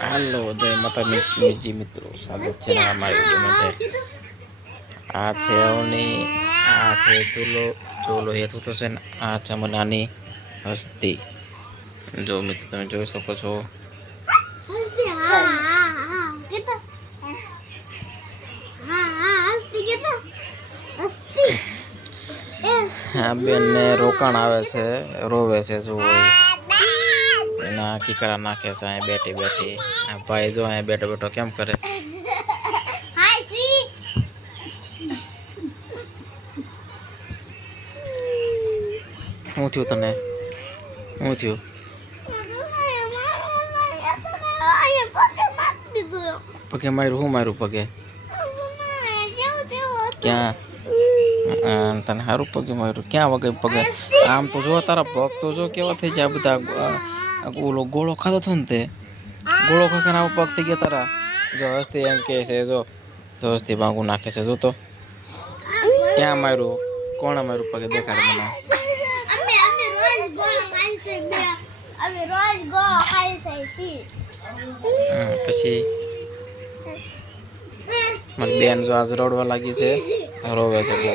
હાલો જય માતા મિજી મિત્રો, સ્વાગત છે અમારી વિડીયોમાં. આ છે અવની, આ છે ચોલો હેતું તો છે ને, આ છે નાની હસ્તી. જો મિત્રો તમે જોઈ શકો છો. આ બેન ને રોકાણ આવે છે, રોવે છે. જો એના કીકરા નાખે છે અહીં બેઠી બેઠી. આ ભાઈ જો અહીંયા બેઠો બેઠો કેમ કરે. શું થયું તને? શું થયું? પગે માર્યું? શું માર્યું પગે? ક્યાં? તને સારું પગે માર્યું? ક્યાં વગે પગે? આમ તો જો તારા પગ તો જો કેવા થઈ જાય બધા. ઓલો ગોળો ખાતો હતો ને, તે ગોળો ખાઈને આવો પગ થઈ ગયા તારા. જો હસ્તી એમ કે છે, જો હસ્તી ભાંગું નાખે છે. જો તો ક્યાં માર્યું? કોણે માર્યું પગે? દેખાડ મને. પછી મારી બેન જો આજ રડવા લાગી છે, રોવે છે બહુ.